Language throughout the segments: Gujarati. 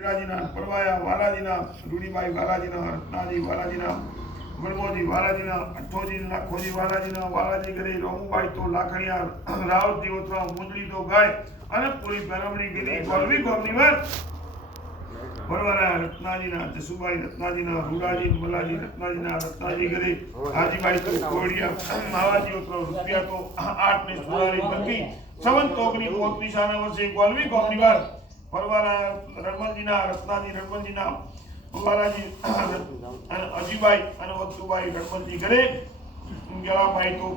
વાલાજીના પરવાયા વાલાજીના રૂડીબાઈ વાલાજીના, રત્નાજી વાલાજીના વડમોજી વાલાજીના અઠોજી લાખોજી વાલાજીના, વાલાજી ઘરે રોમુબાઈ તો લાખણીયા રાવજી ઓતરા મુંદડી તો ગાય, અને પૂરી પેરમણી ગીરી ગોલવી ગોમની વાત પરવારા રત્નાજીના, જસુબાઈ રત્નાજીના, રૂડાજી, મલાજી રત્નાજીના, રત્નાજી ઘરે હાજીભાઈ તો કોડિયા માવાજી ઓતરા રૂપિયા તો આઠ ને સુરારી બંકી સવન તોકની પોત સાના વર્ષે ગોલવી ગોમની વાત પરવારા રણવંતજીના રત્નાજી વાલાજી અને અજીબાઈ અને વત્તુબાઈ રણવંતજી ઘરે ગેળાભાઈ તો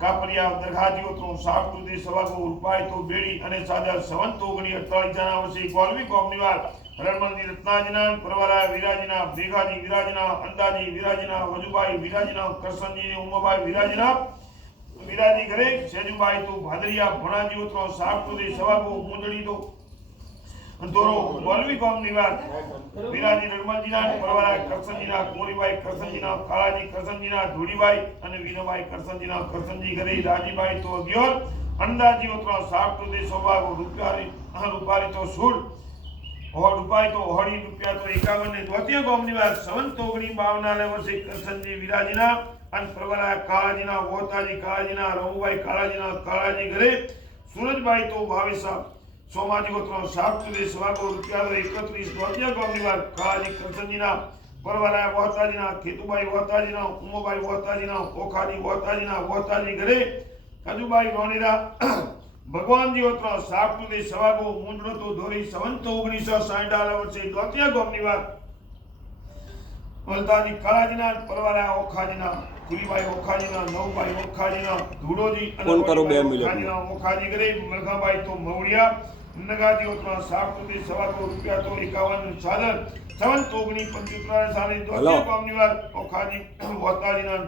કાપરિયા દરગાજીઓ તો સુધી સવાગો રૂપાઈ તો બેડી અને સાદા સંવંત ઓગણી અડતાલીસ જણા વર્ષે ગોલવી કોમની વાત રણવંતી રત્નાજીના પરવારા વિરાજીના ભેગાજી વિરાજના, અંદાજી વિરાજના, વજુભાઈ વિરાજના, કરસનજી ઉમાબાઈ વિરાજના. વિરાજી ઘરે સેજુબાઈ તો ભાદરિયા ભણાજી ઉતરો સુધી સવાગો મુંદડી તો દોરો વલવી કોમની વાત. વિરાજી નર્મદજીના પરવારા કરસનજીના કોરીબાઈ કરસનજીના, કાળાજી કરસનજીના, ધૂળીબાઈ અને વિનોબાઈ કરસનજીના કરસનજી ઘરે રાજીબાઈ તો અગિયોર અંદાજી ઉતરો સાત સુધી સૌભાગો રૂપિયારી રૂપારી તો સોળ હોડ ઉપાય તો હોડી રૂપિયા તો એકાવન ને દ્વિતીય ગોમની વાત. સંવંત ઓગણી બાવના વર્ષે કરસનજી વિરાજીના અને પ્રવરા કાળાજીના, વોતાજી કાળાજીના રઘુભાઈ કાળાજીના, કાળાજી ઘરે સુરજભાઈ તો બાવીસા સોમાજી ગોત્ર સાત સુધી સવાગો રૂપિયા એકત્રીસ દ્વિતીય ગોમની વાત. કાળાજી કરસનજીના પરવારાય વોતાજીના ખેતુભાઈ વોતાજીના ઉમોભાઈ વોતાજીના ઓખાજી વોતાજીના વોતાજી ઘરે કાજુભાઈ રોનીરા ભગવાનજી ઓત્ર સુધી સવાગો મુંડરો ધોરી સવંતો ઓગણીસો સાઠ વર્ષે દ્વિતીય ગોમની વાત. વલતાજી કાળાજીના પરવારા ઓખાજીના કુલીબાઈ ઓખાજીના નવભાઈ ઓખાજીના ધૂળોજી અને કરો બે ઓખાજીના ઓખાજી ઘરે મલખાભાઈ તો મવડિયા. નગાજી ઓત્ર સાત સુધી રૂપિયા તો એકાવન સાધન ઓગણી પંચોતેર. ઓખાજી વોતાજીના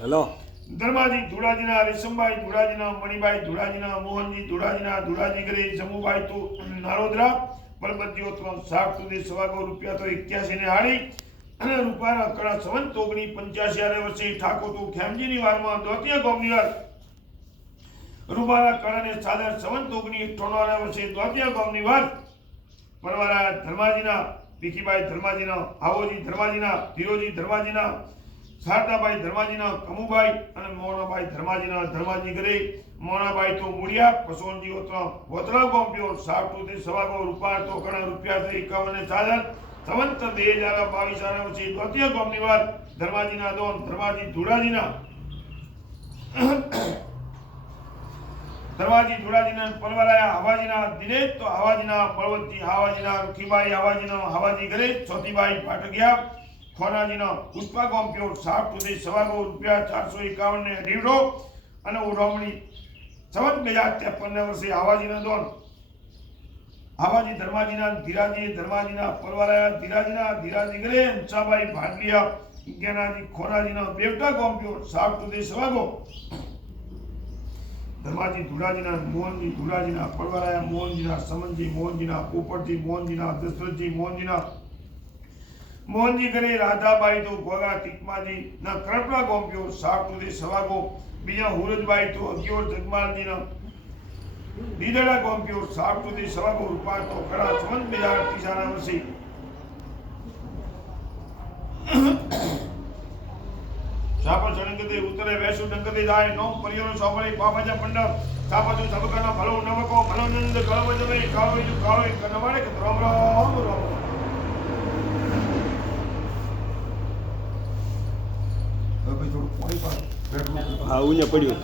હેલો ધર્માજી મોહનજી તો નારોદરા પરબતીઓ ત્રણ સાત સુધી સવાગો રૂપિયા તો એક્યાસી ને હાડી અને રૂપિયાના કડા સંવંત ઓગણી પંચ્યાસી વર્ષે ઠાકોર તો ખેમજીની વારમાં દ્વિતીય ગોમની વાર રૂપારા કડાને સાદર સંવંત ઓગણી અઠ્ઠાણું વર્ષે દ્વિતીય ગોમની વાત. પરવારા ધર્માજીના ભીખીભાઈ ધર્માજીના આવોજી ધર્માજીના, ધીરોજી ધર્માજીના શારદાભાઈ ધર્માજીના કમુબાઈ અને મોહનાભાઈ ધર્માજીના ધર્માજી ઘરે મોણાબાઈ તો મૂળિયા પસોનજી ઓતરા વતરા ગોમ્પ્યો સાત સુધી સવાગો રૂપિયા તો ઘણા રૂપિયા થઈ એકાવન ને ચાદર સંવંત બે હજાર બાવીસ આના વર્ષે દ્વિતીય ગોમની વાત. ધર્માજીના દોન ધર્માજી ધુળાજીના ધર્માજી જોડાજીના પરવરાયા હવાજીના દિનેશ, તો હવાજીના પર્વતજી હવાજીના રૂખીબાઈ હવાજીનો હવાજી ઘરે છોતીબાઈ ભાટગિયા ખોનાજીનો પુષ્પા ગોમ્પ્યો સાત સુધી સવાગો, રૂપિયા ચારસો એકાવન ને રીવડો અને ઉઢવણી સવત બે હજાર ત્રેપન વર્ષે હવાજીના દોન. હવાજી ધર્માજીના ધીરાજી, ધર્માજીના પરવારાયા, ધીરાજીના ધીરાજી ઘરે અંશાબાઈ ભાંડલિયા જ્ઞાનાજી ખોનાજીના બેવટા ગોમ્પ્યો સાત સુધી સવાગો. ધર્માજી ધુરાજીના, મોહનજી ધુરાજીના પડવારાયા મોહનજીના, સમનજી મોહનજીના પોપટજી મોહનજીના, દશરથજી મોહનજીના. મોહનજી ઘરે રાધાબાઈ તો ગોગા તિકમાજી ના કરપડા સાપ સુધી સવાગો, બીજા હુરજબાઈ તો અગિયોર જગમાલજીના. દીદડા સાપ સુધી સવાગો રૂપા તો કડા સંવંત બે હજાર ત્રીસાના ચણંગતે ઉત્તરે વેસુ નંગતે જાય નો પરિયો સોપળી પાપાજા પંડપ સાપાજુ સબકના ભલો નવકો ભલો નંદ કળવ જમે કાળો જુ કાળો કનવાડે કે રામ રામ રામ હવે થોડું પાણી પાડ હા ઉને પડ્યું